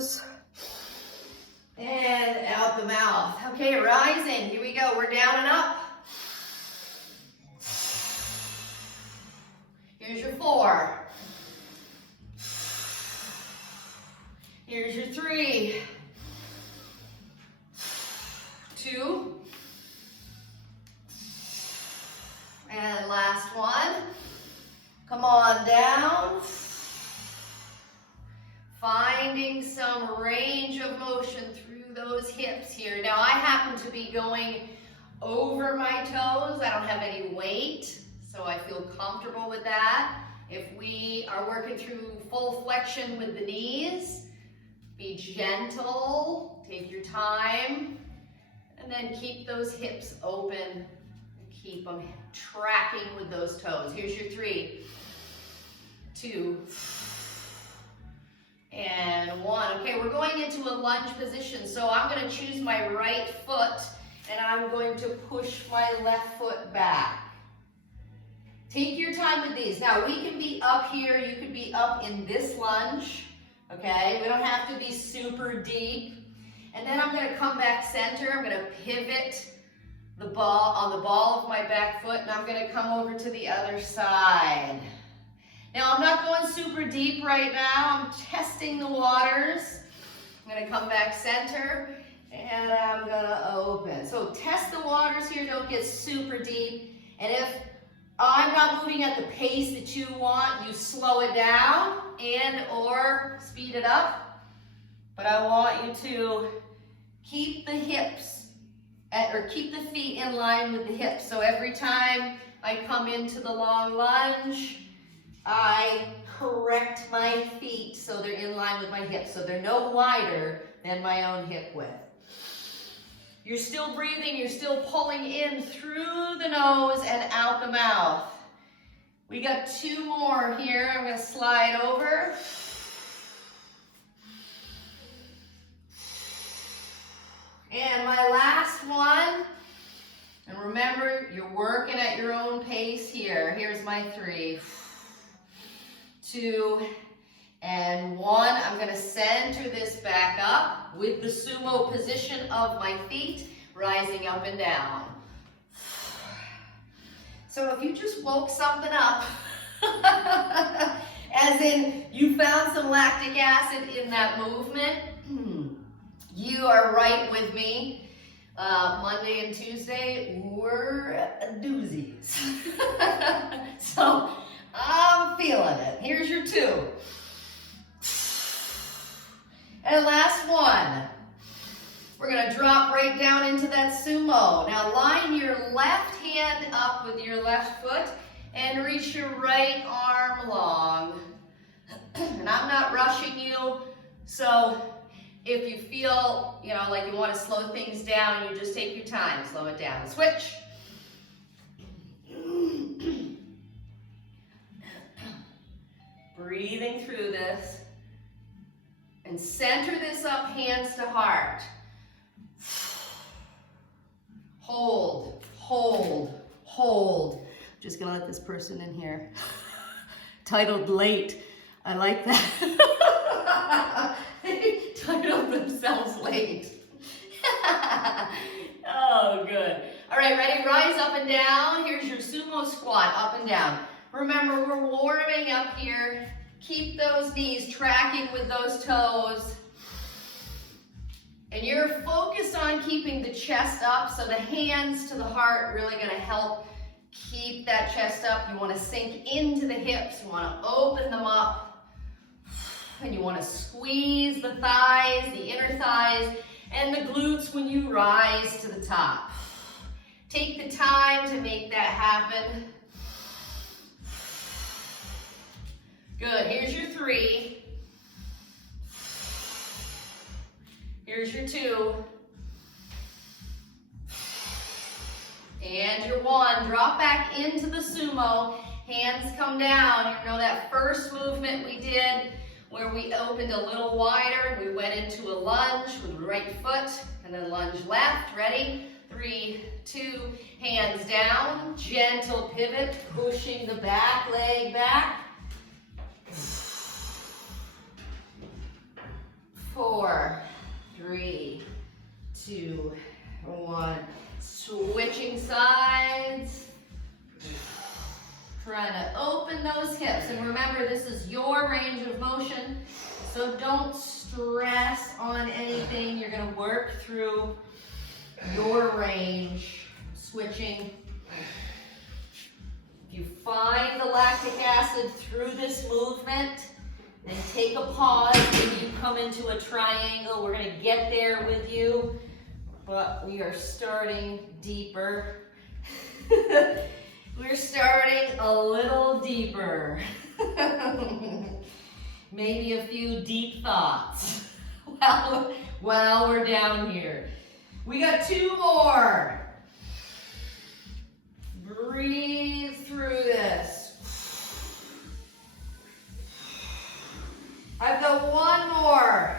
nose and out the mouth. Okay, rising. Here we go. We're down and up. Here's your 4. Here's your 3. 2. And last one. Come on down. Finding some range of motion through those hips here. Now I happen to be going over my toes. I don't have any weight, so I feel comfortable with that. If we are working through full flexion with the knees, be gentle, take your time, and then keep those hips open and keep them tracking with those toes. Here's your 3, 2, and 1. Okay, we're going into a lunge position, so I'm going to choose my right foot and I'm going to push my left foot back. Take your time with these. Now we can be up here, you could be up in this lunge, okay? We don't have to be super deep. And then I'm going to come back center, I'm going to pivot the ball on the ball of my back foot, and I'm going to come over to the other side. Now I'm not going super deep right now, I'm testing the waters. I'm going to come back center and I'm going to open. So test the waters here, don't get super deep. And if I'm not moving at the pace that you want, you slow it down and or speed it up. But I want you to keep the hips or keep the feet in line with the hips. So every time I come into the long lunge, I correct my feet so they're in line with my hips, so they're no wider than my own hip width. You're still breathing, you're still pulling in through the nose and out the mouth. We got 2 more here. I'm going to slide over. And my last one. And remember, you're working at your own pace here. Here's my 3. 2, and 1. I'm going to center this back up with the sumo position of my feet, rising up and down. So if you just woke something up, as in you found some lactic acid in that movement, you are right with me. Monday and Tuesday were doozies. So I'm feeling it. Here's your 2. And last one. We're going to drop right down into that sumo. Now line your left hand up with your left foot and reach your right arm long. And I'm not rushing you, so if you feel, like you want to slow things down, you just take your time, slow it down. Switch. Breathing through this. And center this up, hands to heart. Hold, hold, hold. Just gonna let this person in here. Titled Late. I like that. They titled themselves Late. Oh, good. All right, ready? Rise up and down. Here's your sumo squat, up and down. Remember, we're warming up here. Keep those knees tracking with those toes. And you're focused on keeping the chest up, so the hands to the heart really going to help keep that chest up. You want to sink into the hips. You want to open them up. And you want to squeeze the thighs, the inner thighs, and the glutes when you rise to the top. Take the time to make that happen. Good. Here's your 3. Here's your 2. And your 1. Drop back into the sumo. Hands come down. You know that first movement we did where we opened a little wider. We went into a lunge with the right foot and then lunge left. Ready? 3, 2. Hands down. Gentle pivot. Pushing the back leg back. 4, 3, 2, 1. Switching sides. Trying to open those hips. And remember, this is your range of motion, so don't stress on anything. You're going to work through your range. Switching. If you find the lactic acid through this movement, then take a pause. Maybe you come into a triangle. We're going to get there with you, but we are starting deeper. We're starting a little deeper. Maybe a few deep thoughts while we're down here. We got 2 more. Breathe through this. I've got 1 more.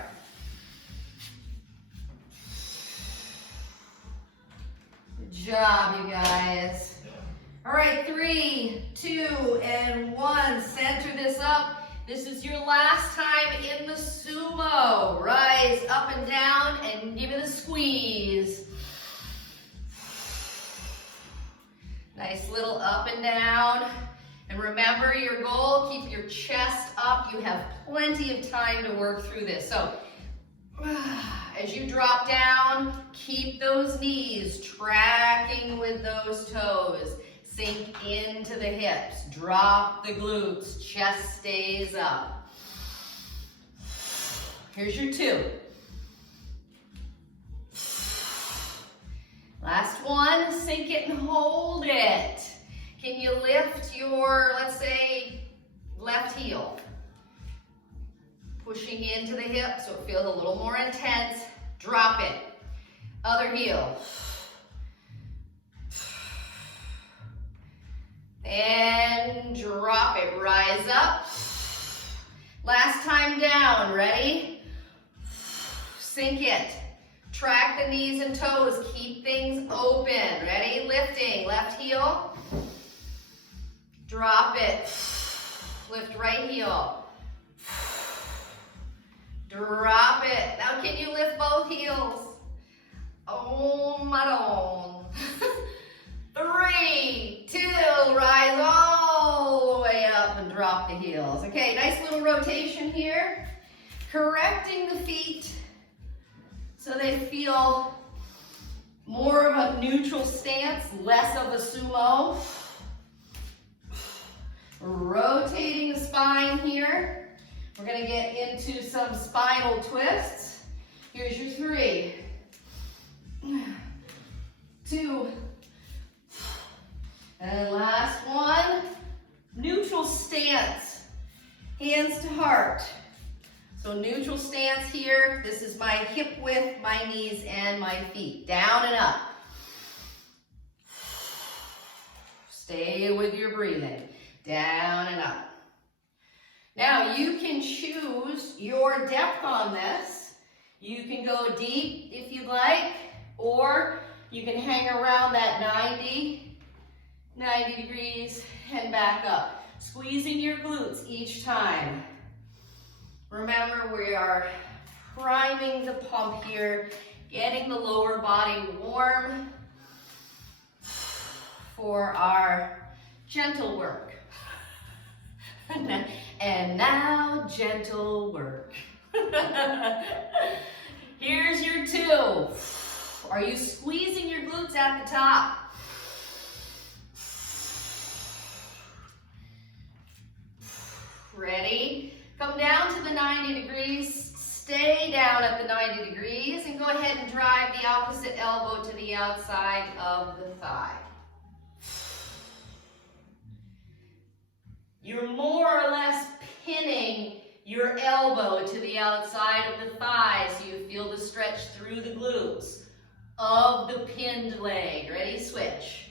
Good job, you guys. All right, 3, 2, and 1. Center this up. This is your last time in the sumo. Rise up and down and give it a squeeze. Nice little up and down. And remember your goal, keep your chest up. You have plenty of time to work through this. So as you drop down, keep those knees tracking with those toes. Sink into the hips, drop the glutes, chest stays up. Here's your 2. Last one, sink it and hold it. Can you lift your, let's say, left heel? Pushing into the hip so it feels a little more intense. Drop it. Other heel. And drop it. Rise up. Last time down. Ready? Sink it. Track the knees and toes. Keep things open. Ready? Lifting. Left heel. Drop it. Lift right heel. Drop it. Now can you lift both heels? Oh my God. 3, 2, rise all the way up and drop the heels. Okay, nice little rotation here. Correcting the feet so they feel more of a neutral stance, less of a sumo. Rotating the spine here. We're going to get into some spinal twists. Here's your 3, 2, and last one, neutral stance, hands to heart. So neutral stance here, this is my hip width, my knees, and my feet. Down and up. Stay with your breathing. Down and up. Now you can choose your depth on this. You can go deep if you'd like, or you can hang around that 90 degrees and back up. Squeezing your glutes each time. Remember, we are priming the pump here, getting the lower body warm for our gentle work. And now, gentle work. Here's your 2. Are you squeezing your glutes at the top? Ready? Come down to the 90 degrees, stay down at the 90 degrees, and go ahead and drive the opposite elbow to the outside of the thigh. You're more or less pinning your elbow to the outside of the thigh so you feel the stretch through the glutes of the pinned leg. Ready? Switch.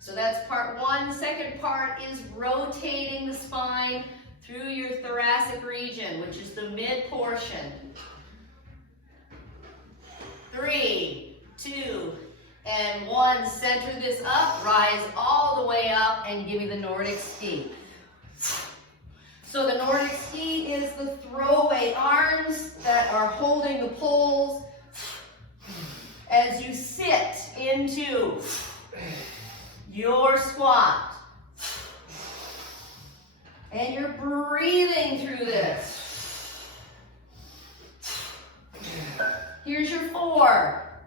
So that's part 1. Second part is rotating the spine through your thoracic region, which is the mid portion. 3, 2, and 1. Center this up, rise all the way up, and give me the Nordic ski. So the Nordic ski is the throwaway arms that are holding the poles as you sit into your squat. And you're breathing through this. Here's your 4,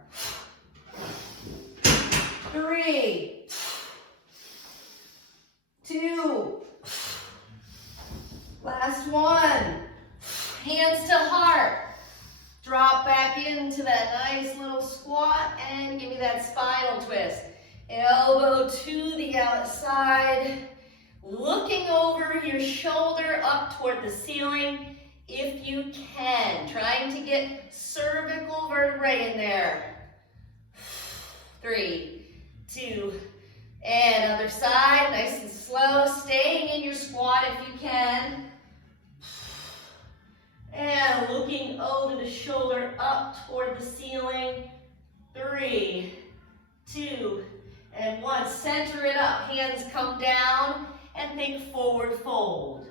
3, 2, last one. Hands to heart. Drop back into that nice little squat and give me that spinal twist. Elbow to the outside, looking over your shoulder up toward the ceiling if you can. Trying to get cervical vertebrae in there. 3, 2, and other side, nice and slow, staying in your squat if you can. And looking over the shoulder up toward the ceiling. 3, 2, and 1. Center it up. Hands come down and think forward fold.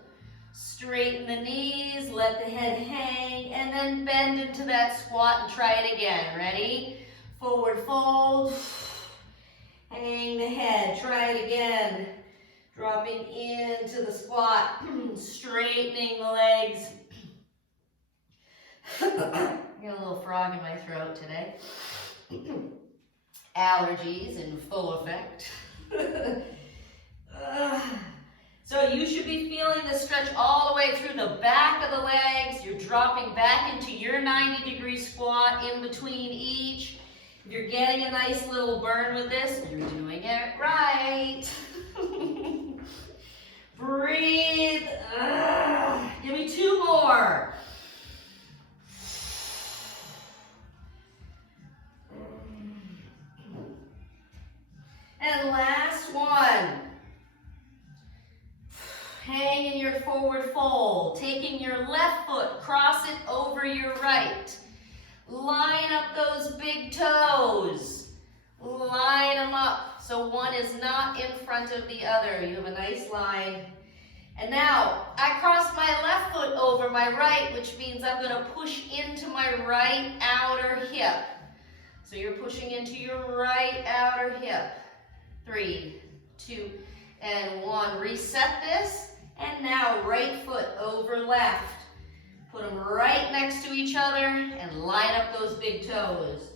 Straighten the knees, let the head hang, and then bend into that squat and try it again. Ready? Forward fold. Hang the head. Try it again. Dropping into the squat. Straightening the legs. I got a little frog in my throat today. Allergies in full effect. So you should be feeling the stretch all the way through the back of the legs. You're dropping back into your 90-degree squat in between each. If you're getting a nice little burn with this, you're doing it right. Breathe. Give me 2 more. And last one. Hang in your forward fold. Taking your left foot, cross it over your right. Line up those big toes. Line them up so one is not in front of the other. You have a nice line. And now, I cross my left foot over my right, which means I'm going to push into my right outer hip. So you're pushing into your right outer hip. 3, 2, and 1. Reset this. And now right foot over left. Put them right next to each other and line up those big toes.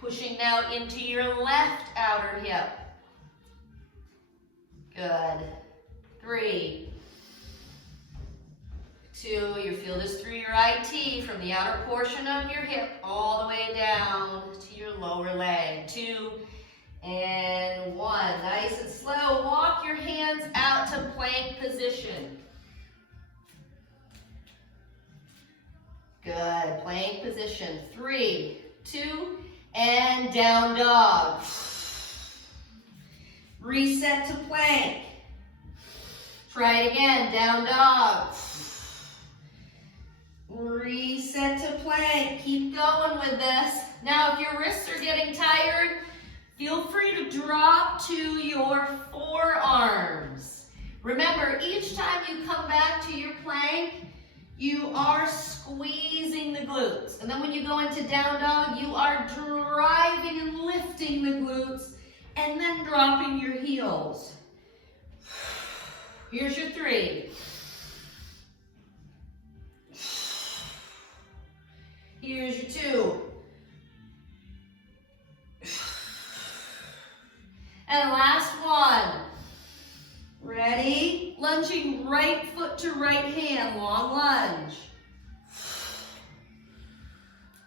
Pushing now into your left outer hip. Good. 3, 2, you feel this through your IT from the outer portion of your hip all the way down to your lower leg. 2, and 1. Nice and slow. Walk your hands out to plank position. Good. Plank position. 3, 2, and down dog. Reset to plank. Try it again. Down dog. Reset to plank. Keep going with this. Now, if your wrists are getting tired, feel free to drop to your forearms. Remember, each time you come back to your plank, you are squeezing the glutes. And then when you go into down dog, you are driving and lifting the glutes and then dropping your heels. Here's your 3. Here's your 2. And last one. Ready? Lunging right foot to right hand, long lunge.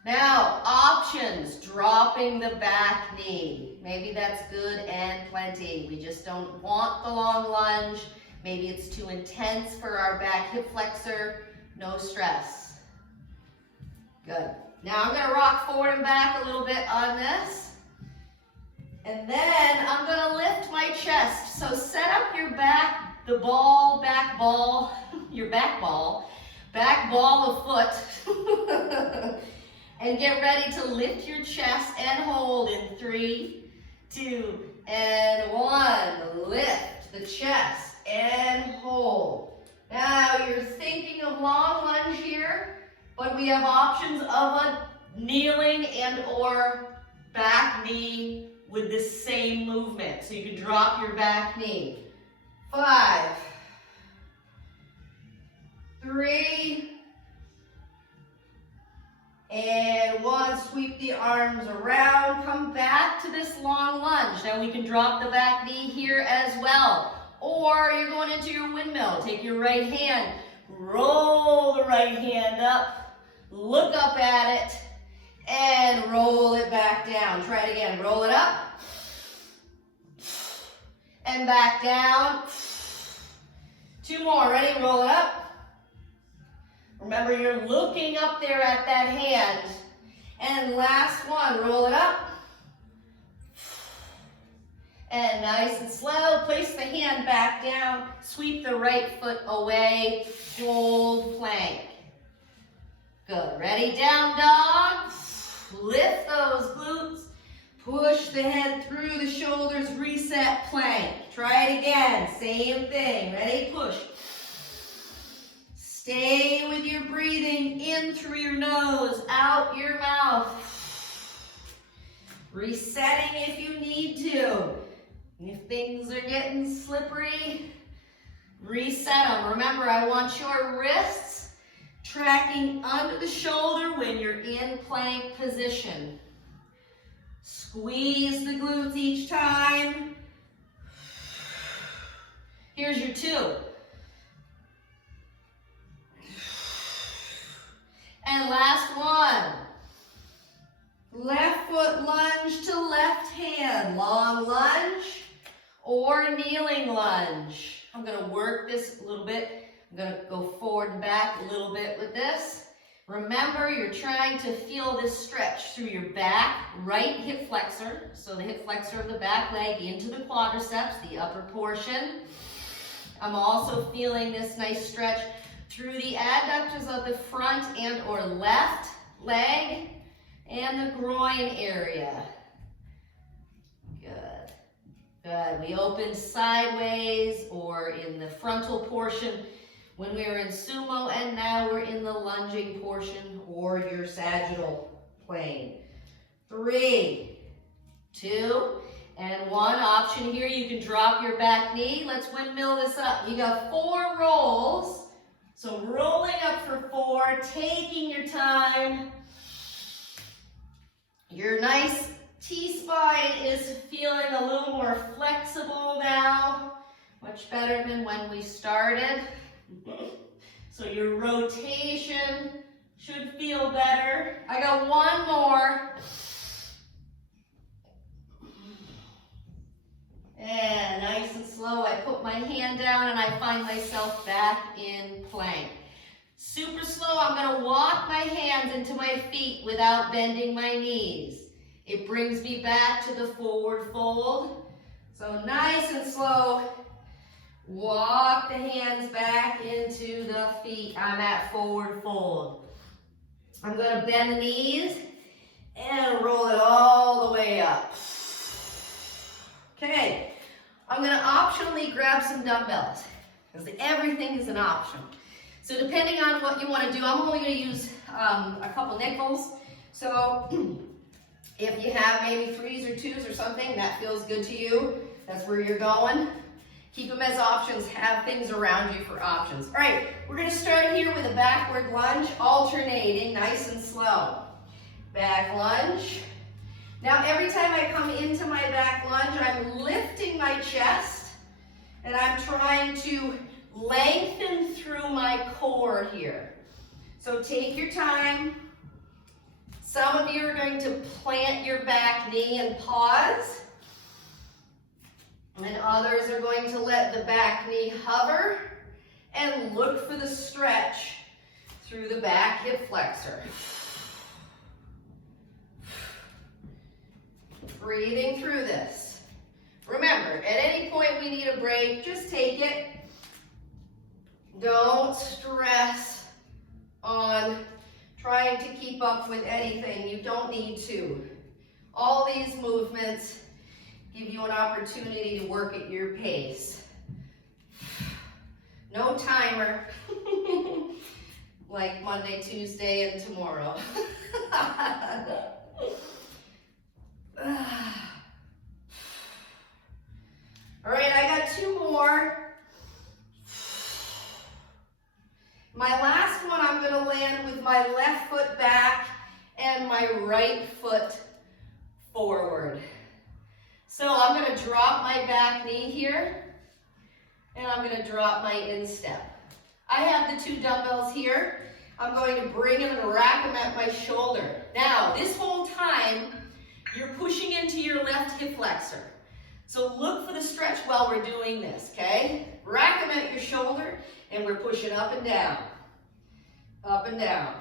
Now, options, dropping the back knee. Maybe that's good and plenty. We just don't want the long lunge. Maybe it's too intense for our back hip flexor. No stress. Good. Now I'm going to rock forward and back a little bit on this. And then I'm going to lift my chest. So set up your back ball of foot. And get ready to lift your chest and hold in 3, 2, and 1. Lift the chest and hold. Now you're thinking of long lunge here, but we have options of a kneeling and or back knee with the same movement. So you can drop your back knee. 5, 3, and 1. Sweep the arms around. Come back to this long lunge. Now we can drop the back knee here as well. Or you're going into your windmill. Take your right hand, roll the right hand up, look up at it, and roll it back down. Try it again. Roll it up, and back down. 2 more. Ready? Roll it up. Remember, you're looking up there at that hand. And last one. Roll it up. And nice and slow, place the hand back down, sweep the right foot away, fold plank. Good, ready, down dog. Lift those glutes, push the head through the shoulders, reset plank. Try it again, same thing, ready, push. Stay with your breathing in through your nose, out your mouth. Resetting if you need to. If things are getting slippery, reset them. Remember, I want your wrists tracking under the shoulder when you're in plank position. Squeeze the glutes each time. Here's your 2. And last one. Left foot lunge to left hand. Long lunge or kneeling lunge. I'm going to work this a little bit. I'm going to go forward and back a little bit with this. Remember, you're trying to feel this stretch through your back, right hip flexor. So the hip flexor of the back leg into the quadriceps, the upper portion. I'm also feeling this nice stretch through the adductors of the front and or left leg and the groin area. Good. Good. We open sideways or in the frontal portion when we were in sumo, and now we're in the lunging portion or your sagittal plane. 3, 2, and 1. Option here, you can drop your back knee. Let's windmill this up. You got 4 rolls. So rolling up for 4, taking your time. Your nice T-spine is feeling a little more flexible now. Much better than when we started. So your rotation should feel better. I got 1 more. And nice and slow, I put my hand down and I find myself back in plank. Super slow, I'm gonna walk my hands into my feet without bending my knees. It brings me back to the forward fold. So nice and slow, walk the hands back into the feet. I'm at forward fold. I'm gonna bend the knees and roll it all the way up. Okay. I'm going to optionally grab some dumbbells because everything is an option. So depending on what you want to do, I'm only going to use a couple nickels. So if you have maybe 3s or 2s or something, that feels good to you. That's where you're going. Keep them as options. Have things around you for options. All right, we're going to start here with a backward lunge, alternating nice and slow. Back lunge. Now every time I come into my back lunge, I'm lifting my chest and I'm trying to lengthen through my core here. So take your time. Some of you are going to plant your back knee and pause. And others are going to let the back knee hover and look for the stretch through the back hip flexor. Breathing through this. Remember, at any point we need a break, just take it. Don't stress on trying to keep up with anything. You don't need to. All these movements give you an opportunity to work at your pace. No timer. Like Monday, Tuesday, and tomorrow. All right, I got 2 more. My last one, I'm gonna land with my left foot back and my right foot forward. So I'm gonna drop my back knee here, and I'm gonna drop my instep. I have the 2 dumbbells here. I'm going to bring them and rack them at my shoulder. Now, this whole time, you're pushing into your left hip flexor. So look for the stretch while we're doing this, okay? Rack them at your shoulder, and we're pushing up and down. Up and down.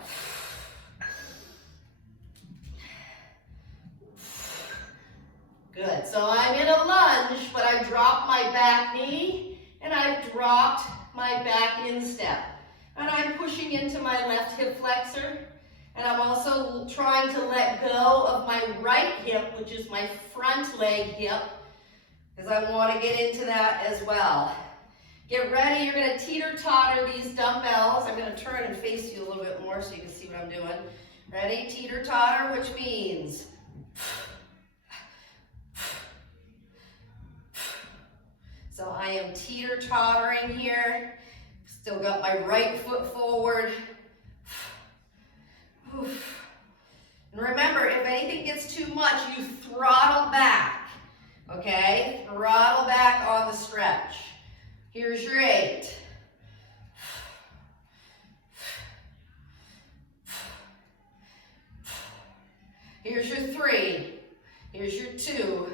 Good. So I'm in a lunge, but I dropped my back knee, and I've dropped my back instep. And I'm pushing into my left hip flexor, and I'm also trying to let go of my right hip, which is my front leg hip, because I want to get into that as well. Get ready, you're going to teeter-totter these dumbbells. I'm going to turn and face you a little bit more so you can see what I'm doing. Ready? Teeter-totter, which means so I am teeter-tottering here. Still got my right foot forward. And remember, if anything gets too much, you throttle back. Okay? Throttle back on the stretch. Here's your 8. Here's your 3. Here's your 2.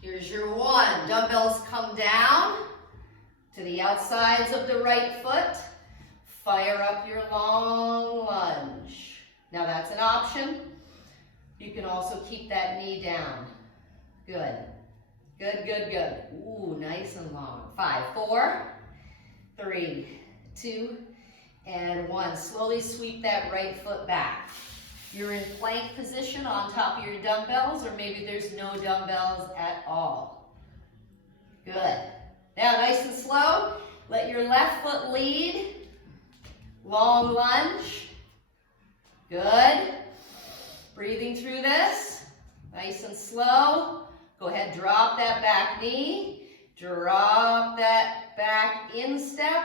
Here's your 1. Dumbbells come down to the outsides of the right foot. Fire up your long lunge. Now that's an option. You can also keep that knee down. Good. Good, good, good. Ooh, nice and long. 5, 4, 3, 2, and 1. Slowly sweep that right foot back. You're in plank position on top of your dumbbells, or maybe there's no dumbbells at all. Good. Now, nice and slow, let your left foot lead. Long lunge. Good. Breathing through this. Nice and slow. Go ahead, drop that back knee. Drop that back instep.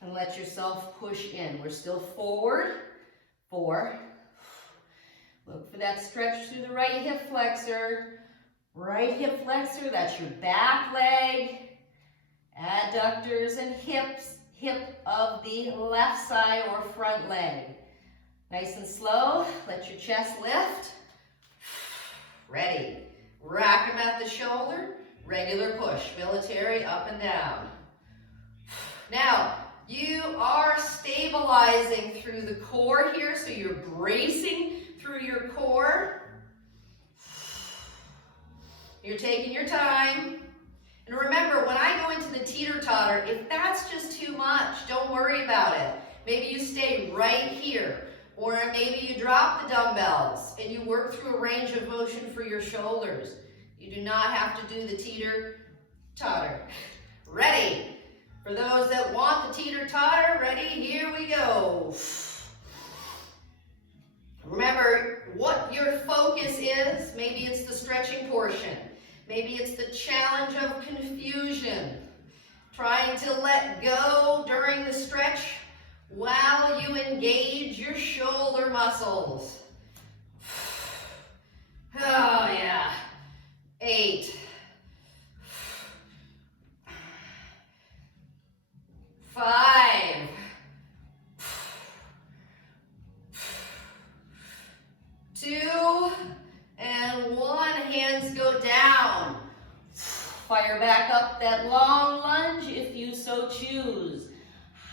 And let yourself push in. We're still forward. 4. Look for that stretch through the right hip flexor. Right hip flexor, that's your back leg. Adductors and hip of the left side or front leg. Nice and slow, let your chest lift. Ready. Rack them at the shoulder, regular push, military up and down. Now, you are stabilizing through the core here, so you're bracing through your core. You're taking your time. And remember, when I go into the teeter-totter, if that's just too much, don't worry about it. Maybe you stay right here. Or maybe you drop the dumbbells and you work through a range of motion for your shoulders. You do not have to do the teeter-totter. Ready? For those that want the teeter-totter, ready? Here we go. Remember what your focus is. Maybe it's the stretching portion. Maybe it's the challenge of confusion. Trying to let go during the stretch while you engage your shoulder muscles. Oh yeah. 8. 5. 2 and 1. Hands go down. Fire back up that long lunge if you so choose.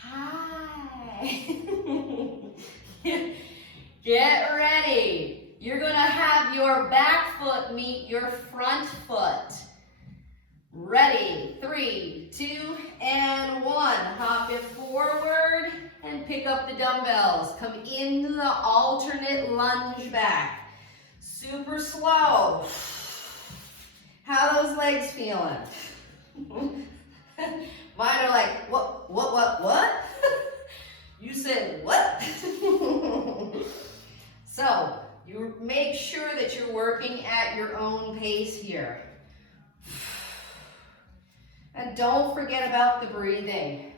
Hi. Get ready. You're going to have your back foot meet your front foot. Ready. 3, 2, and 1. Hop it forward and pick up the dumbbells. Come into the alternate lunge back. Super slow. How are those legs feeling? Mine are like, what? You said what? So, you make sure that you're working at your own pace here. And don't forget about the breathing.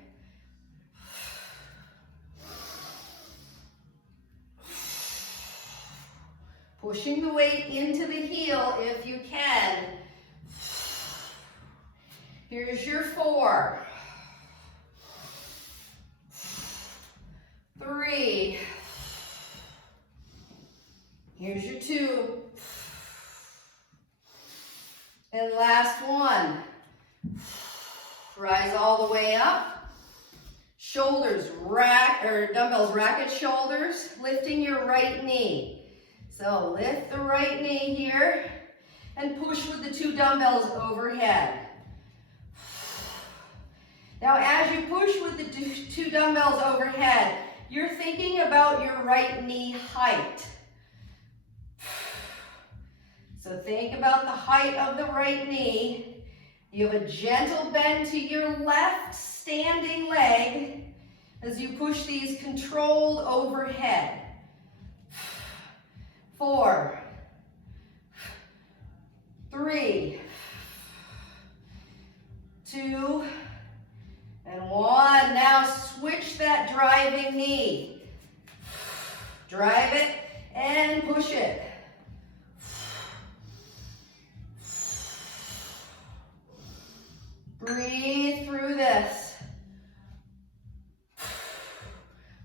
Pushing the weight into the heel if you can. Here's your 4, 3, here's your 2, and last one. Rise all the way up. Shoulders rack, or dumbbells rack at shoulders, lifting your right knee. So lift the right knee here and push with the 2 dumbbells overhead. Now as you push with the 2 dumbbells overhead, you're thinking about your right knee height. So think about the height of the right knee. You have a gentle bend to your left standing leg as you push these controlled overhead. 4, 3, 2, and 1. Now switch that driving knee. Drive it and push it. Breathe through this.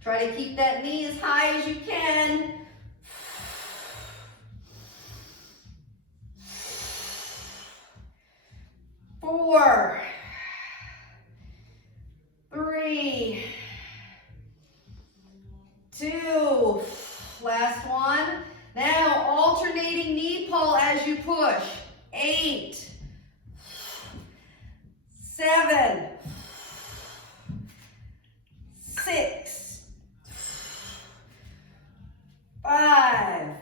Try to keep that knee as high as you can. 4, 3, 2, last one. Now alternating knee pull as you push. 8, 7, 6, 5,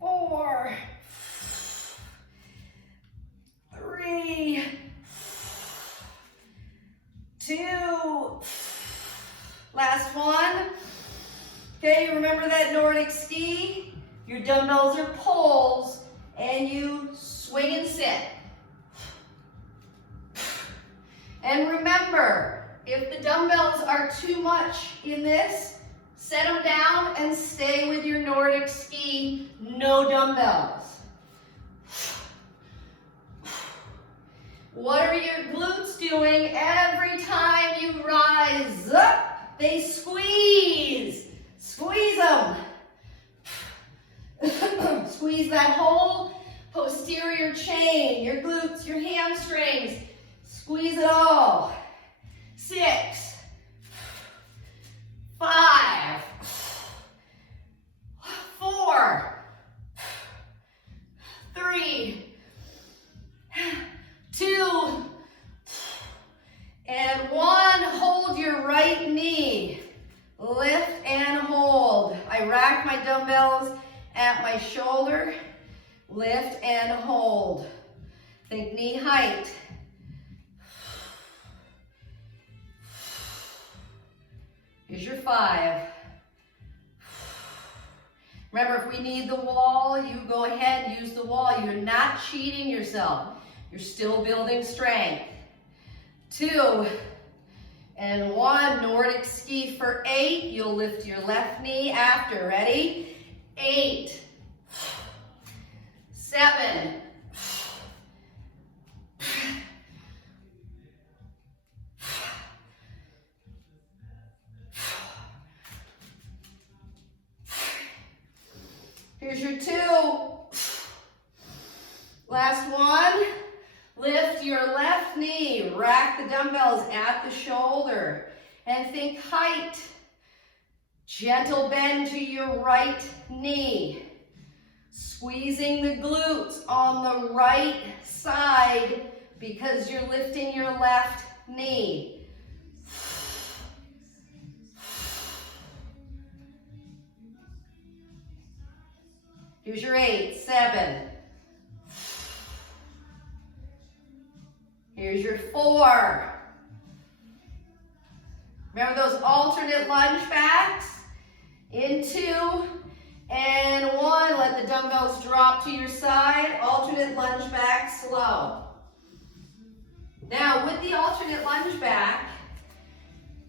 4, 3, 2, last one. Okay, remember that Nordic ski? Your dumbbells are poles and you swing and sit. And remember, if the dumbbells are too much in this, set them down and stay with your Nordic ski, no dumbbells. What are your glutes doing every time you rise up? They squeeze. Squeeze them. Squeeze that whole posterior chain, your glutes, your hamstrings. Squeeze it all. 6, 5, 4, 3, 2, and 1. Hold your right knee. Lift and hold. I rack my dumbbells at my shoulder. Lift and hold. Think knee height. Here's your 5. Remember, if we need the wall, you go ahead and use the wall. You're not cheating yourself. You're still building strength. 2 and 1. Nordic ski for 8. You'll lift your left knee after. Ready? 8, 7, 2. Last one. Lift your left knee. Rack the dumbbells at the shoulder. And think height. Gentle bend to your right knee. Squeezing the glutes on the right side because you're lifting your left knee. Here's your 8, 7, Here's your 4. Remember those alternate lunge backs? In 2 and 1. Let the dumbbells drop to your side. Alternate lunge back, slow. Now, with the alternate lunge back,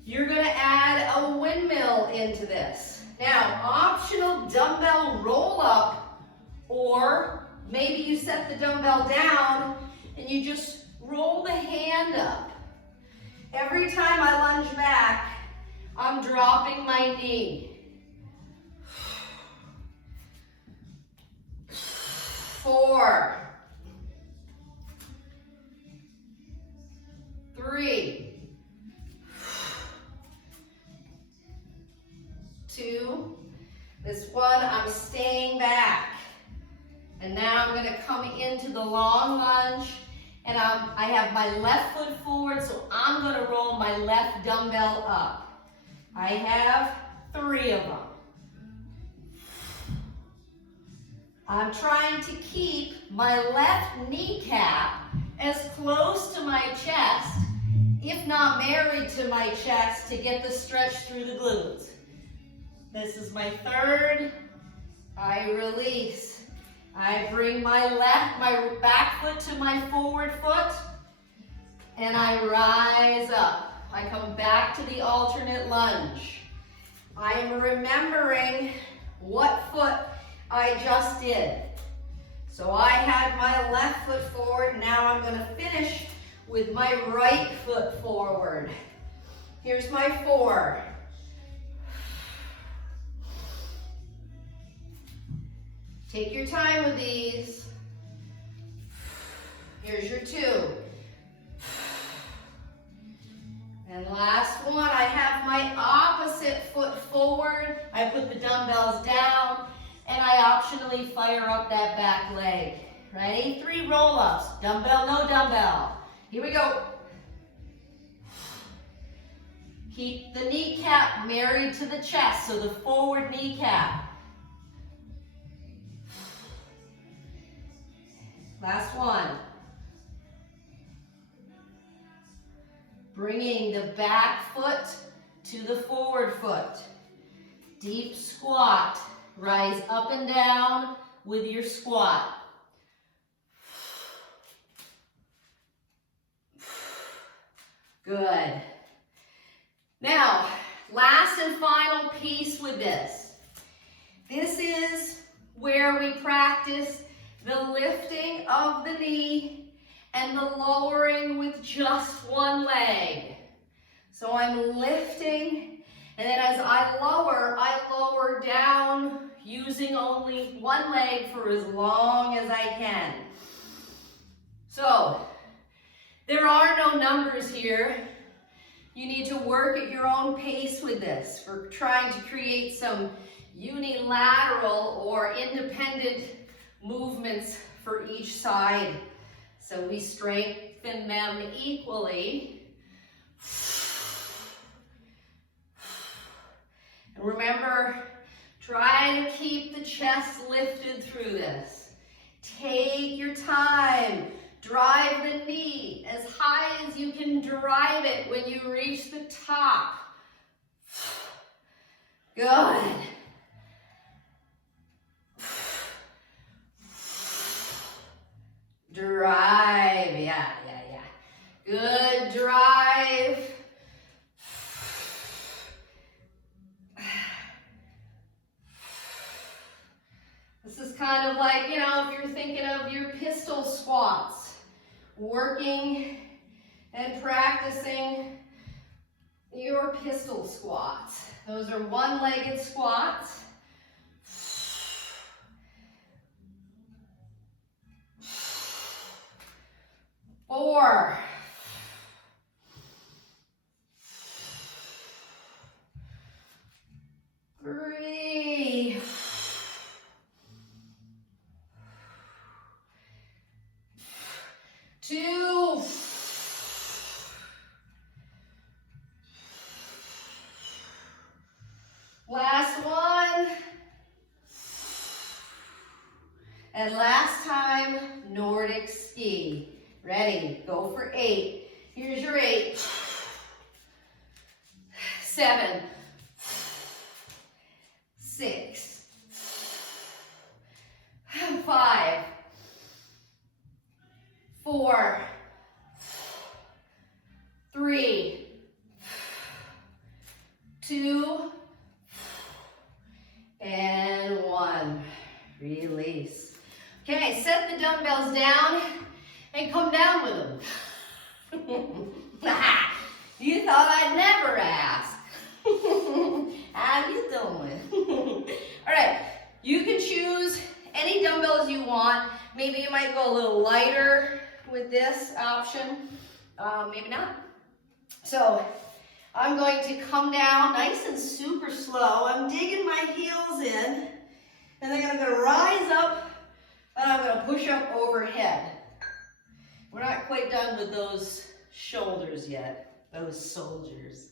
you're going to add a windmill into this. Now, optional dumbbell roll up, or maybe you set the dumbbell down and you just roll the hand up. Every time I lunge back, I'm dropping my knee. 4, 3, 2. This one, I'm staying back. And now I'm going to come into the long lunge. And I have my left foot forward, so I'm going to roll my left dumbbell up. I have 3 of them. I'm trying to keep my left kneecap as close to my chest, if not married to my chest, to get the stretch through the glutes. This is my 3rd. I release. I bring my back foot to my forward foot, and I rise up. I come back to the alternate lunge. I am remembering what foot I just did. So I had my left foot forward. Now I'm going to finish with my right foot forward. Here's my 4. Take your time with these. Here's your 2. And last one, I have my opposite foot forward. I put the dumbbells down, and I optionally fire up that back leg. Ready? 3 roll-ups. Dumbbell, no dumbbell. Here we go. Keep the kneecap married to the chest, so the forward kneecap. Last one. Bringing the back foot to the forward foot. Deep squat. Rise up and down with your squat. Good. Now, last and final piece with this. This is where we practice the lifting of the knee and the lowering with just one leg. So I'm lifting, and then as I lower down using only one leg for as long as I can. So there are no numbers here. You need to work at your own pace with this. We're trying to create some unilateral or independent movements for each side, so we strengthen them equally. And remember, try to keep the chest lifted through this. Take your time. Drive the knee as high as you can drive it when you reach the top. Good. Drive, yeah. Good drive. This is kind of like, if you're thinking of your pistol squats, working and practicing your pistol squats. Those are one-legged squats. Four. Three. Two. Last one. And last time, Nordic ski. Ready, go for 8. Here's your 8. 7, 6, 5, 4, 3, 2, and 1. Release. Okay, set the dumbbells down and come down with them. You thought I'd never ask. How you doing? All right, you can choose any dumbbells you want. Maybe you might go a little lighter with this option. Maybe not. So I'm going to come down nice and super slow. I'm digging my heels in, and then I'm going to rise up, and I'm going to push up overhead. We're not quite done with those shoulders yet, those soldiers.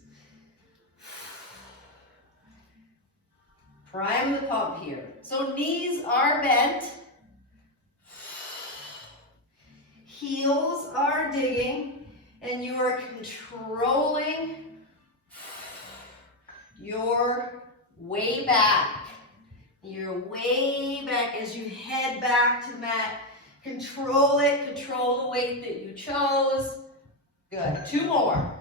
Prime the pump here. So knees are bent. Heels are digging, and you are controlling your way back. You're way back as you head back to the mat. Control it, control the weight that you chose. Good, 2 more.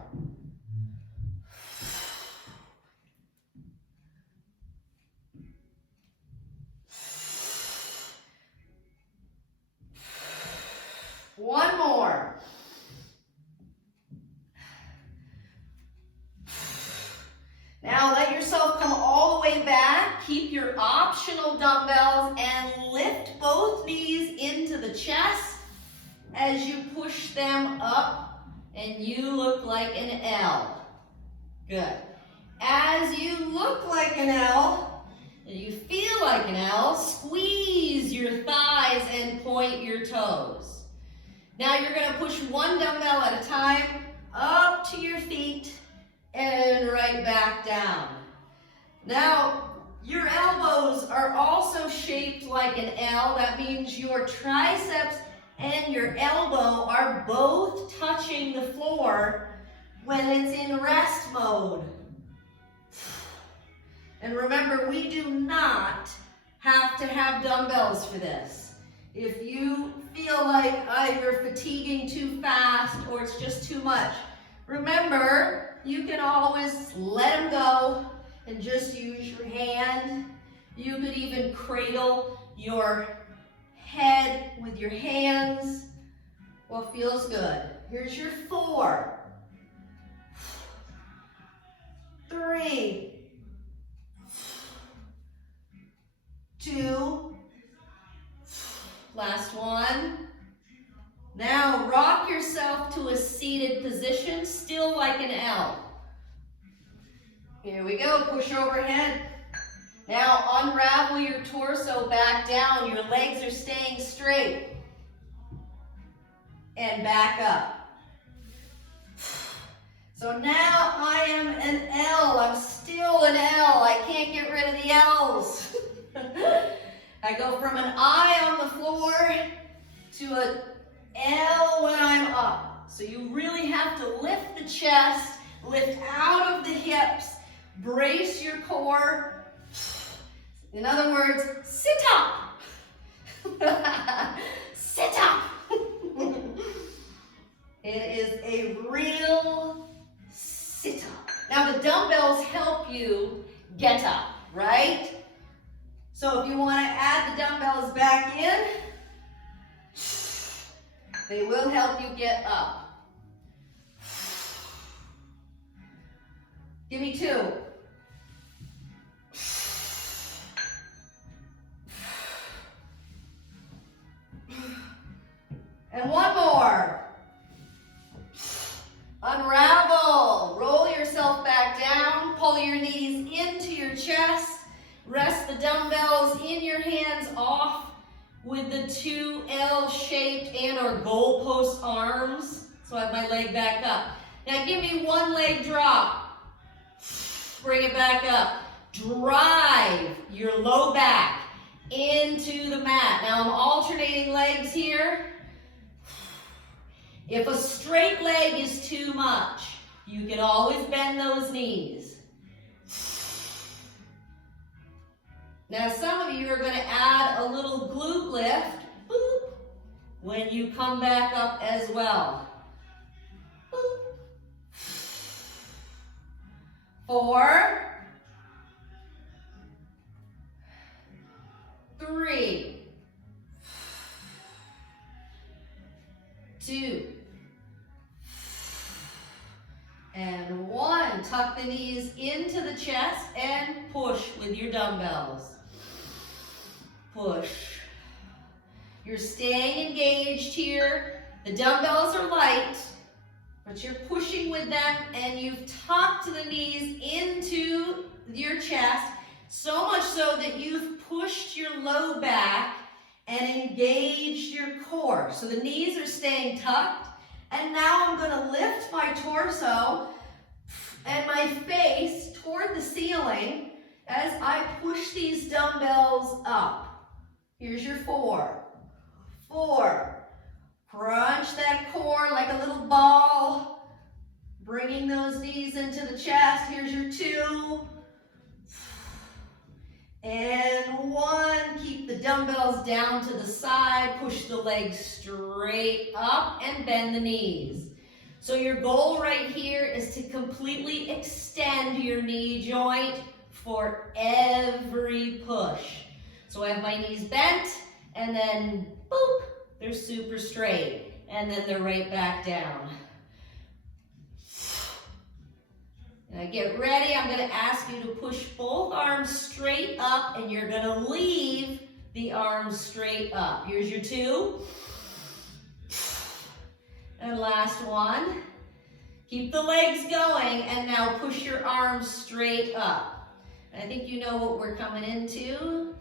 One more. Now let yourself come all the way back. Keep your optional dumbbells and lift both knees into the chest as you push them up, and you look like an L. Good. As you look like an L, and you feel like an L, squeeze your thighs and point your toes. Now you're going to push one dumbbell at a time up to your feet and right back down. Now, your elbows are also shaped like an L. That means your triceps and your elbow are both touching the floor when it's in rest mode. And remember, we do not have to have dumbbells for this. If you feel like you're fatiguing too fast or it's just too much, remember, you can always let them go and just use your hand. You could even cradle your head with your hands. What feels good? Here's your 4, 3, 2, last one. Now rock yourself to a seated position, still like an L. Here we go, push overhead. Now unravel your torso back down. Your legs are staying straight. And back up. So now I am an L. I'm still an L. I can't get rid of the L's. I go from an I on the floor to an L when I'm up. So you really have to lift the chest, lift out of the hips, brace your core. In other words, sit up. Sit up. It is a real sit up. Now the dumbbells help you get up, right? So if you want to add the dumbbells back in, they will help you get up. Give me 2. And one more. Unravel. Roll yourself back down. Pull your knees into your chest. Rest the dumbbells in your hands off with the 2 L-shaped and or goalpost arms. So I have my leg back up. Now give me 1 leg drop. Bring it back up. Drive your low back into the mat. Now I'm alternating legs here. If a straight leg is too much, you can always bend those knees. Now some of you are going to add a little glute lift, boop, when you come back up as well. Boop. 4, 3, 2, and 1. Tuck the knees into the chest and push with your dumbbells. Push. You're staying engaged here. The dumbbells are light, but you're pushing with them, and you've tucked the knees into your chest, so much so that you've pushed your low back and engaged your core. So the knees are staying tucked, and now I'm going to lift my torso and my face toward the ceiling as I push these dumbbells up. Here's your 4. 4. Crunch that core like a little ball, bringing those knees into the chest. Here's your 2. And 1. Keep the dumbbells down to the side. Push the legs straight up and bend the knees. So your goal right here is to completely extend your knee joint for every push. So I have my knees bent, and then boop, they're super straight, and then they're right back down. Now get ready. I'm going to ask you to push both arms straight up, and you're going to leave the arms straight up. Here's your 2. And last 1. Keep the legs going, and now push your arms straight up. I think you know what we're coming into.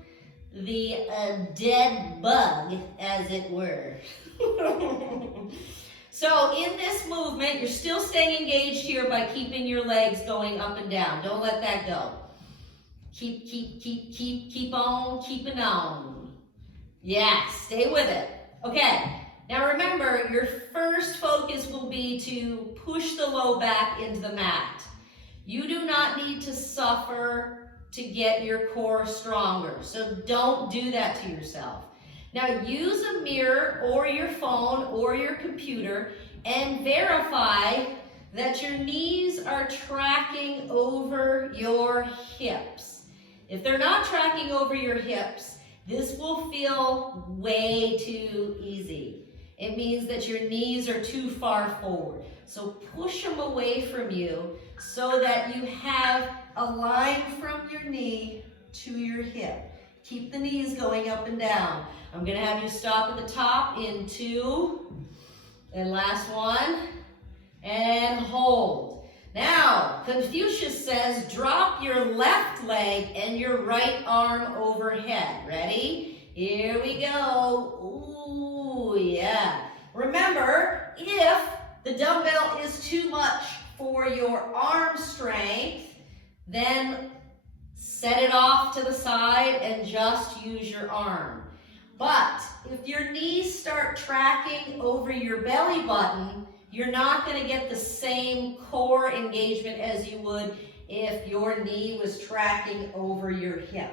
The dead bug, as it were. So in this movement, you're still staying engaged here by keeping your legs going up and down. Don't let that go. Keep on keeping on. Yeah, stay with it. Okay, now remember, your first focus will be to push the low back into the mat. You do not need to suffer to get your core stronger. So don't do that to yourself. Now use a mirror or your phone or your computer and verify that your knees are tracking over your hips. If they're not tracking over your hips, this will feel way too easy. It means that your knees are too far forward. So push them away from you so that you have a line from your knee to your hip. Keep the knees going up and down. I'm going to have you stop at the top in 2, and last 1, and hold. Now, Confucius says, drop your left leg and your right arm overhead. Ready? Here we go. Ooh, yeah. Remember, if the dumbbell is too much for your arm strength, then set it off to the side and just use your arm. But if your knees start tracking over your belly button, you're not going to get the same core engagement as you would if your knee was tracking over your hip.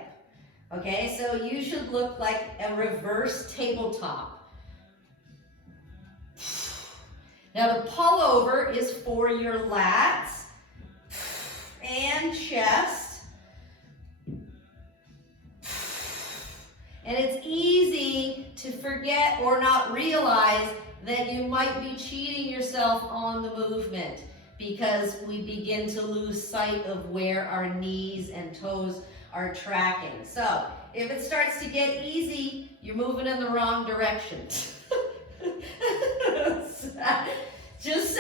Okay, so you should look like a reverse tabletop. Now the pullover is for your lats and chest. And it's easy to forget or not realize that you might be cheating yourself on the movement because we begin to lose sight of where our knees and toes are tracking. So if it starts to get easy, you're moving in the wrong direction. Just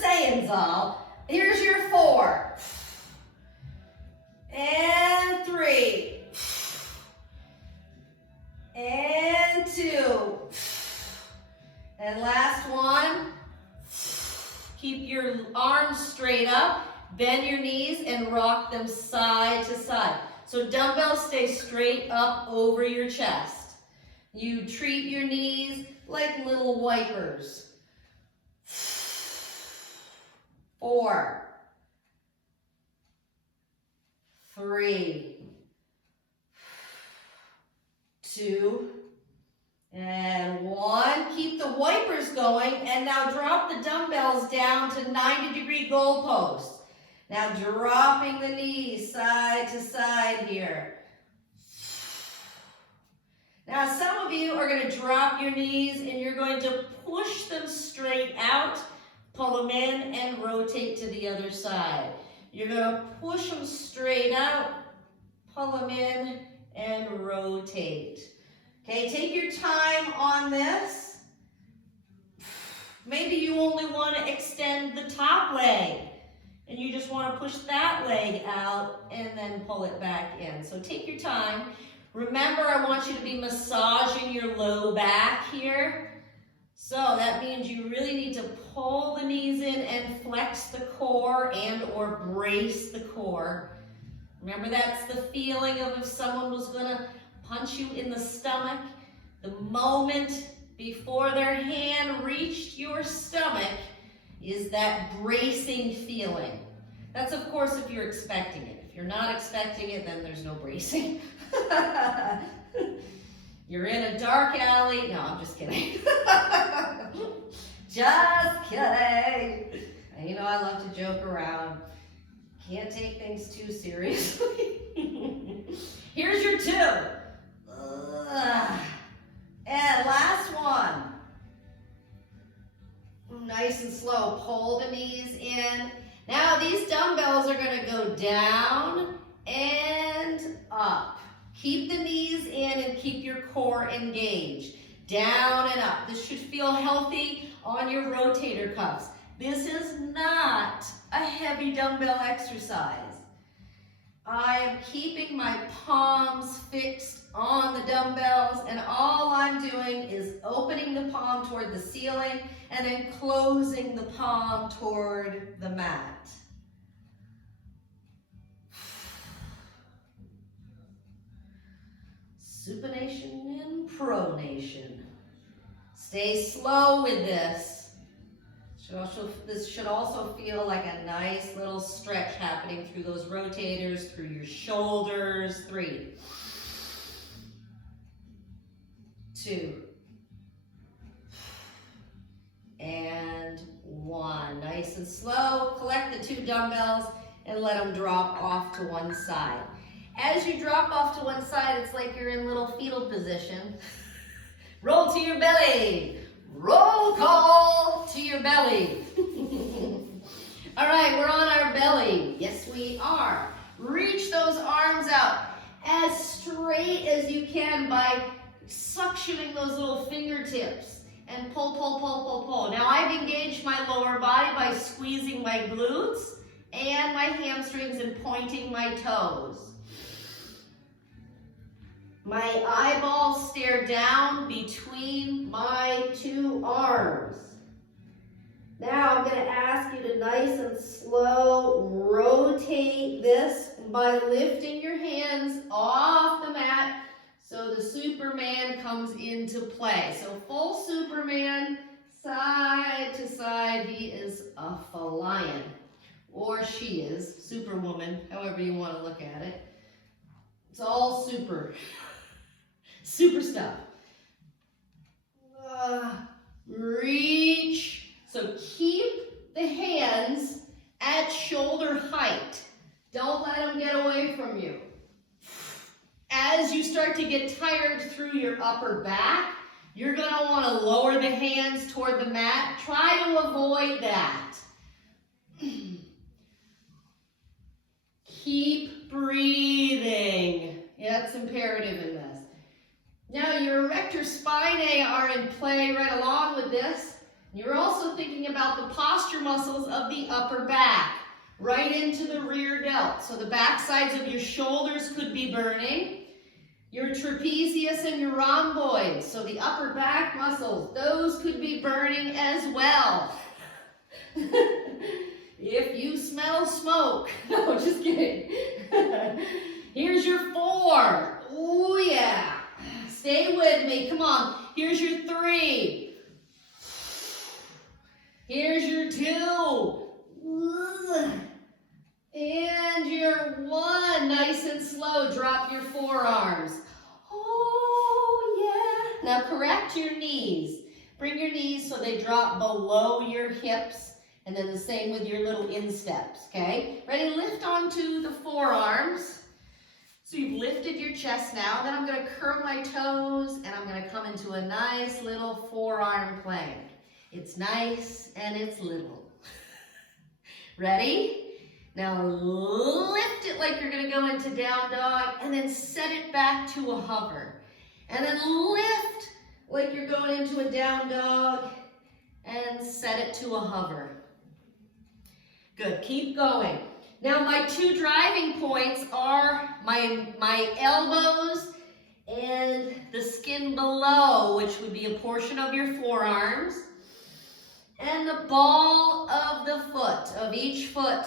saying, Zal. Here's your 4. And 3. And 2. And last 1. Keep your arms straight up, bend your knees, and rock them side to side. So dumbbells stay straight up over your chest. You treat your knees like little wipers. 4, 3, 2, and 1. Keep the wipers going, and now drop the dumbbells down to 90-degree goalposts. Now dropping the knees side to side here. Now some of you are going to drop your knees and you're going to push them straight out, pull them in, and rotate to the other side. You're going to push them straight out, pull them in, and rotate. Okay, take your time on this. Maybe you only want to extend the top leg and you just want to push that leg out and then pull it back in. So take your time. Remember, I want you to be massaging your low back here. So that means you really need to pull the knees in and flex the core and or brace the core. Remember, that's the feeling of if someone was going to punch you in the stomach. The moment before their hand reached your stomach is that bracing feeling. That's, of course, if you're expecting it. If you're not expecting it, then there's no bracing. You're in a dark alley. No, I'm just kidding. Just kidding. You know I love to joke around. Can't take things too seriously. Here's your 2. And last one. Nice and slow. Pull the knees in. Now these dumbbells are going to go down and up. Keep the knees in and keep your core engaged. Down and up. This should feel healthy on your rotator cuffs. This is not a heavy dumbbell exercise. I am keeping my palms fixed on the dumbbells, and all I'm doing is opening the palm toward the ceiling and then closing the palm toward the mat. Supination and pronation. Stay slow with this. This should also feel like a nice little stretch happening through those rotators, through your shoulders. 3, 2, and 1. Nice and slow. Collect the 2 dumbbells and let them drop off to one side. As you drop off to one side, it's like you're in little fetal position. Roll to your belly. Roll call to your belly. All right, we're on our belly. Yes, we are. Reach those arms out as straight as you can by suctioning those little fingertips and pull, pull, pull, pull, pull. Now I've engaged my lower body by squeezing my glutes and my hamstrings and pointing my toes. My eyeballs stare down between my 2 arms. Now I'm going to ask you to nice and slow rotate this by lifting your hands off the mat so the Superman comes into play. So full Superman, side to side. He is a lion, or she is, Superwoman, however you want to look at it. It's all super. Super stuff. Reach. So keep the hands at shoulder height. Don't let them get away from you. As you start to get tired through your upper back, you're going to want to lower the hands toward the mat. Try to avoid that. Keep breathing. Yeah, that's imperative in this. Now your erector spinae are in play right along with this. You're also thinking about the posture muscles of the upper back, right into the rear delt. So the back sides of your shoulders could be burning. Your trapezius and your rhomboids, so the upper back muscles, those could be burning as well. If you smell smoke. No, just kidding. Here's your 4. Oh yeah. Stay with me. Come on. Here's your 3. Here's your 2. And your 1. Nice and slow. Drop your forearms. Oh, yeah. Now correct your knees. Bring your knees so they drop below your hips. And then the same with your little insteps, okay? Ready? Lift onto the forearms. So you've lifted your chest now. Then I'm going to curl my toes, and I'm going to come into a nice little forearm plank. It's nice and it's little. Ready? Now lift it like you're going to go into down dog, and then set it back to a hover. And then lift like you're going into a down dog, and set it to a hover. Good, keep going. Now my 2 driving points are my elbows and the skin below, which would be a portion of your forearms, and the ball of the foot, of each foot.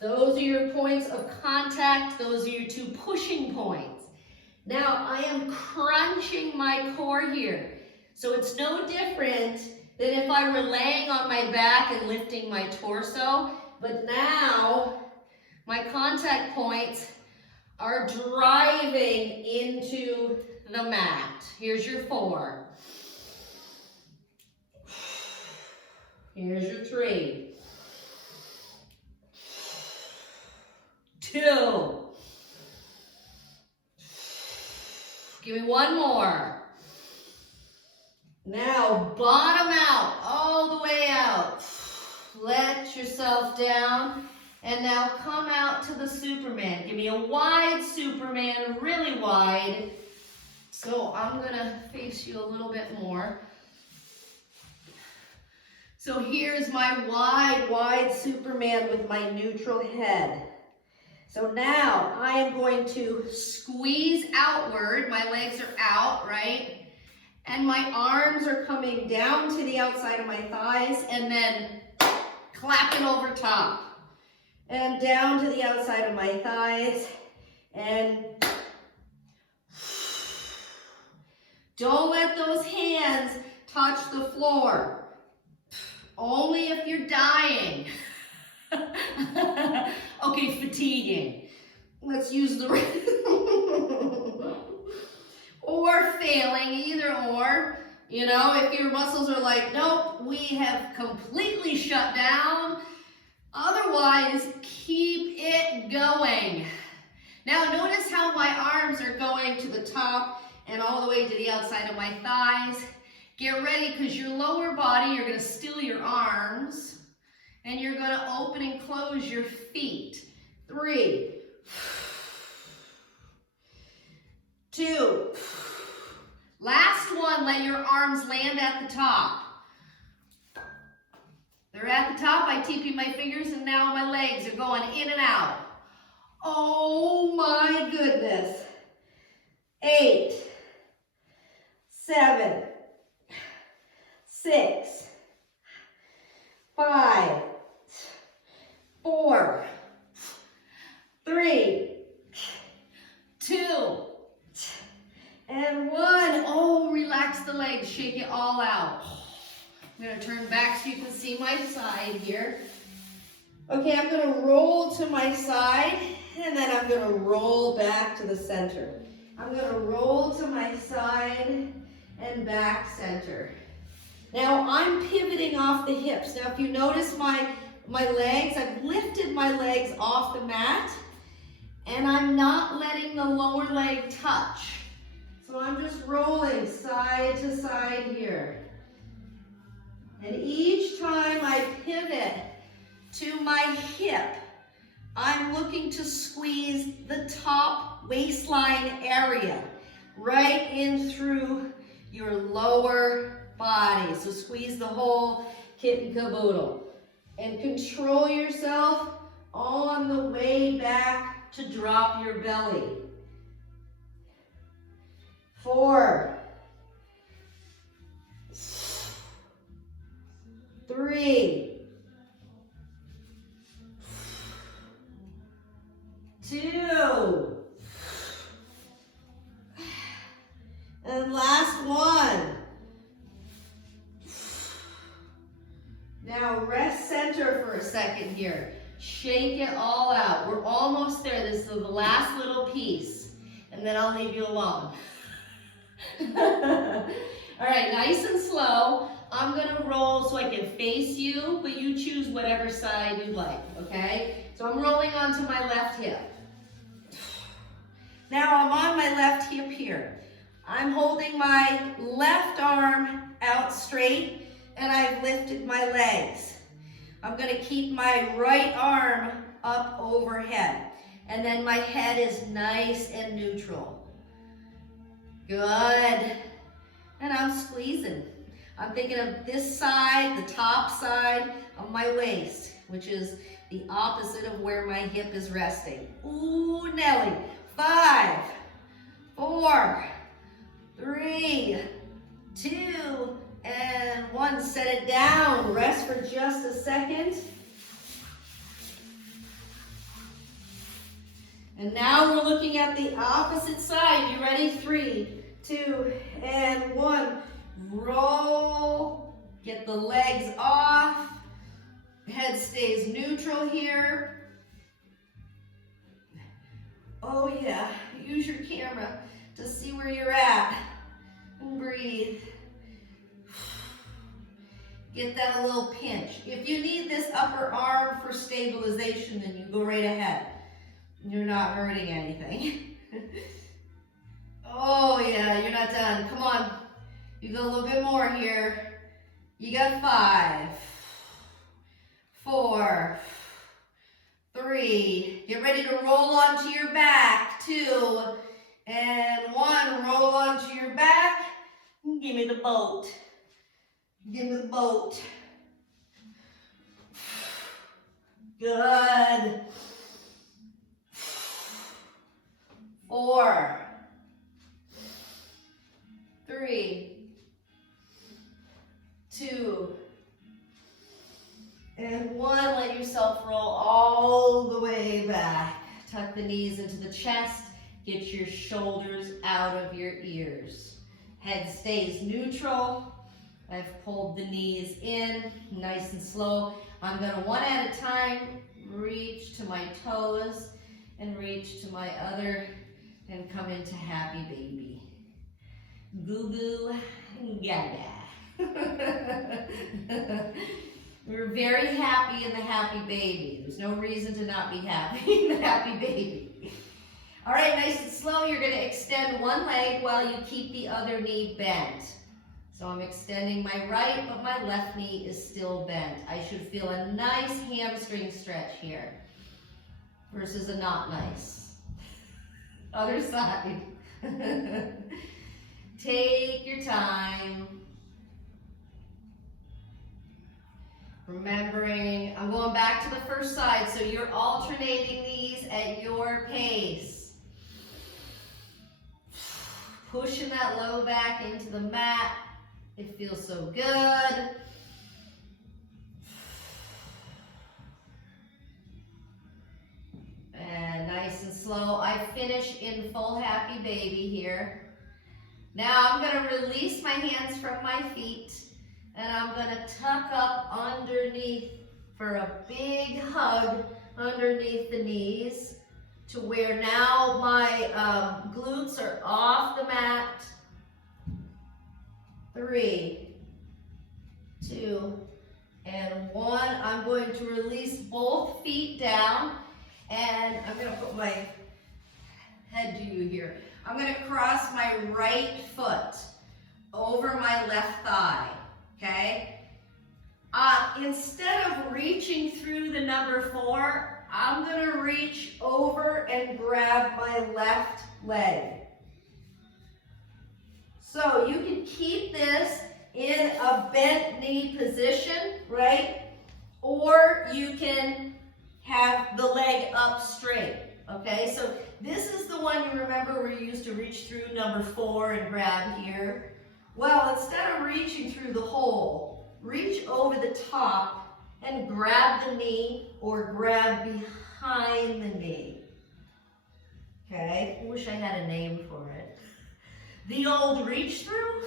Those are your points of contact. Those are your 2 pushing points. Now I am crunching my core here. So it's no different than if I were laying on my back and lifting my torso, but now my contact points are driving into the mat. Here's your 4. Here's your 3. 2. Give me 1 more. Now bottom out, all the way out. Let yourself down. And now come out to the Superman. Give me a wide Superman, really wide. So I'm gonna face you a little bit more. So here's my wide Superman with my neutral head. So now I am going to squeeze outward. My legs are out, right? And my arms are coming down to the outside of my thighs, and then clapping over top. And down to the outside of my thighs, and don't let those hands touch the floor. Only if you're dying. Okay, fatiguing. Let's use the or failing, either or. You know, if your muscles are like, nope, we have completely shut down. Otherwise, keep it going. Now notice how my arms are going to the top and all the way to the outside of my thighs. Get ready, because your lower body, you're going to still your arms, and you're going to open and close your feet. 3, 2. Last one, let your arms land at the top. They're at the top, I TP my fingers, and now my legs are going in and out. Oh my goodness. 8, 7, 6, 5, 4, 3, 2, and 1. Oh, relax the legs, shake it all out. I'm going to turn back so you can see my side here. Okay, I'm going to roll to my side, and then I'm going to roll back to the center. I'm going to roll to my side and back center. Now I'm pivoting off the hips. Now if you notice my legs, I've lifted my legs off the mat, and I'm not letting the lower leg touch. So I'm just rolling side to side here. And each time I pivot to my hip, I'm looking to squeeze the top waistline area right in through your lower body. So squeeze the whole kit and caboodle. And control yourself on the way back to drop your belly. 4, 3, 2, and last one. Now second here. Shake it all out. We're almost there. This is the last little piece, and then I'll leave you alone. All right, nice and slow. I'm gonna roll so I can face you, but you choose whatever side you'd like, okay? So I'm rolling onto my left hip. Now I'm on my left hip here. I'm holding my left arm out straight, and I've lifted my legs. I'm gonna keep my right arm up overhead, and then my head is nice and neutral. Good. And I'm squeezing. I'm thinking of this side, the top side of my waist, which is the opposite of where my hip is resting. Ooh, Nelly. 5, 4, 3, 2, and 1. Set it down. Rest for just a second. And now we're looking at the opposite side. You ready? 3, 2, and 1. Roll. Get the legs off. Head stays neutral here. Oh yeah, use your camera to see where you're at. And breathe. Get that little pinch. If you need this upper arm for stabilization, then you go right ahead. You're not hurting anything. Oh yeah, you're not done. Come on. You got a little bit more here. You got 5, 4, 3. Get ready to roll onto your back. 2, and 1. Roll onto your back. Give me the boat. Give me the boat. Good. 4, 3, 2, and 1. Let yourself roll all the way back. Tuck the knees into the chest. Get your shoulders out of your ears. Head stays neutral. I've pulled the knees in, nice and slow. I'm gonna, one at a time, reach to my toes and reach to my other and come into happy baby. Goo goo gaga. We're very happy in the happy baby. There's no reason to not be happy in the happy baby. All right, nice and slow. You're gonna extend one leg while you keep the other knee bent. So I'm extending my right, but my left knee is still bent. I should feel a nice hamstring stretch here versus a not nice. Other side. Take your time. Remembering, I'm going back to the first side, so you're alternating these at your pace. Pushing that low back into the mat. It feels so good. And nice and slow. I finish in full happy baby here. Now I'm going to release my hands from my feet, and I'm going to tuck up underneath for a big hug underneath the knees to where now my glutes are off the mat. 3, 2, and 1. I'm going to release both feet down, and I'm going to put my head to you here. I'm going to cross my right foot over my left thigh, okay? Instead of reaching through the number 4, I'm going to reach over and grab my left leg. So you can keep this in a bent knee position, right? Or you can have the leg up straight, okay? So this is the one you remember where you used to reach through number 4 and grab here. Well, instead of reaching through the hole, reach over the top and grab the knee or grab behind the knee. Okay, I wish I had a name for it. The old reach through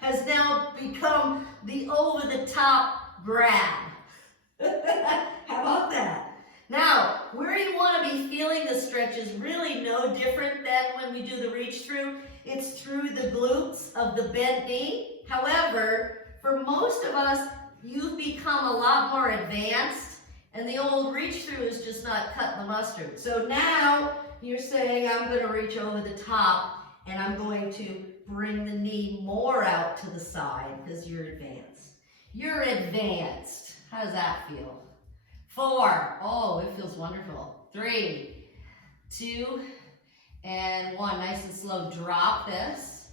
has now become the over the top grab. How about that? Now, where you want to be feeling the stretch is really no different than when we do the reach through. It's through the glutes of the bent knee. However, for most of us, you've become a lot more advanced, and the old reach through is just not cutting the mustard. So now you're saying, I'm going to reach over the top, and I'm going to bring the knee more out to the side because you're advanced. You're advanced. How does that feel? 4. Oh, it feels wonderful. 3, 2, and 1. Nice and slow. Drop this.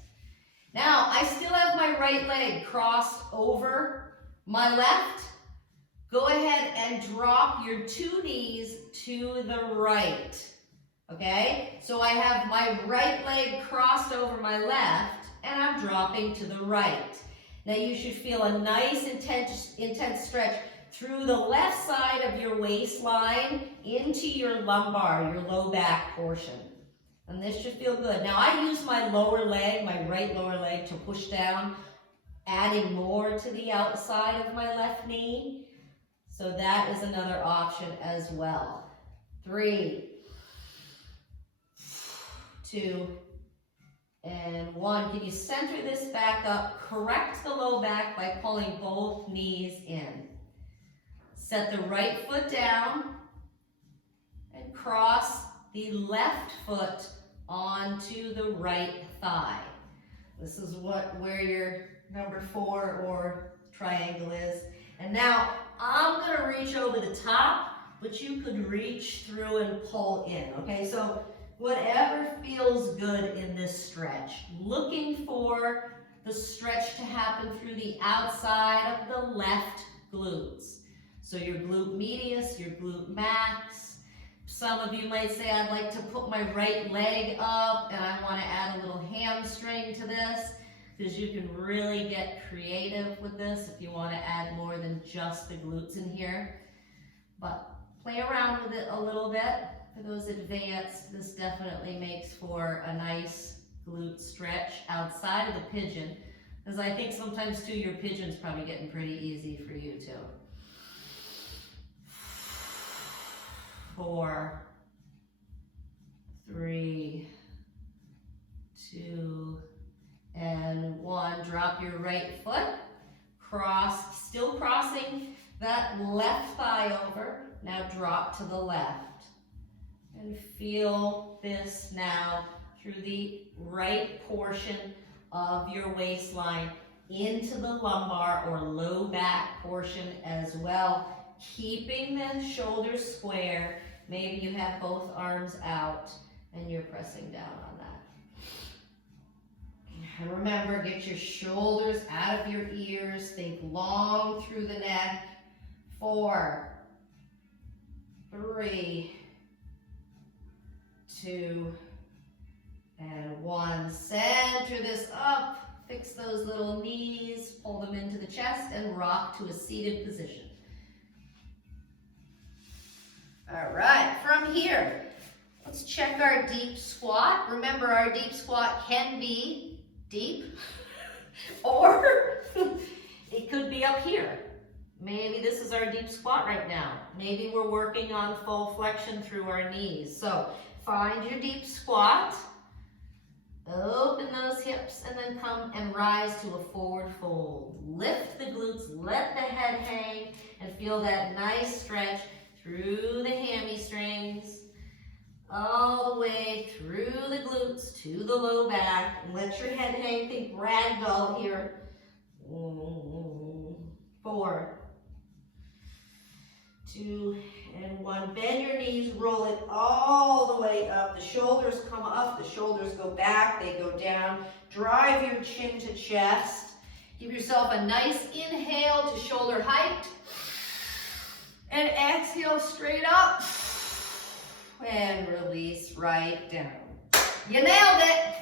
Now, I still have my right leg crossed over my left. Go ahead and drop your 2 knees to the right. Okay? So I have my right leg crossed over my left, and I'm dropping to the right. Now you should feel a nice intense stretch through the left side of your waistline into your lumbar, your low back portion. And this should feel good. Now I use my lower leg, my right lower leg, to push down, adding more to the outside of my left knee. So that is another option as well. 3, 2, and 1. Can you center this back up? Correct the low back by pulling both knees in. Set the right foot down and cross the left foot onto the right thigh. This is where your number 4 or triangle is. And now I'm going to reach over the top, but you could reach through and pull in. Okay, so whatever feels good in this stretch. Looking for the stretch to happen through the outside of the left glutes. So your glute medius, your glute max. Some of you might say, I'd like to put my right leg up and I want to add a little hamstring to this, because you can really get creative with this if you want to add more than just the glutes in here. But play around with it a little bit. For those advanced, this definitely makes for a nice glute stretch outside of the pigeon, because I think sometimes too your pigeon's probably getting pretty easy for you too. 4, 3, 2, and 1. Drop your right foot. Cross, still crossing that left thigh over. Now drop to the left. And feel this now through the right portion of your waistline into the lumbar or low back portion as well. Keeping the shoulders square. Maybe you have both arms out and you're pressing down on that. And remember, get your shoulders out of your ears. Think long through the neck. 4, 3, 2, and 1. Center this up. Fix those little knees. Pull them into the chest and rock to a seated position. All right, from here, let's check our deep squat. Remember, our deep squat can be deep, or it could be up here. Maybe this is our deep squat right now. Maybe we're working on full flexion through our knees. So find your deep squat, open those hips, and then come and rise to a forward fold. Lift the glutes, let the head hang, and feel that nice stretch through the hamstrings, all the way through the glutes to the low back. And let your head hang. Think ragdoll here. 4, 2, and 1. Bend your knees, roll it all the way up. The shoulders come up, the shoulders go back, they go down. Drive your chin to chest. Give yourself a nice inhale to shoulder height. And exhale straight up. And release right down. You nailed it.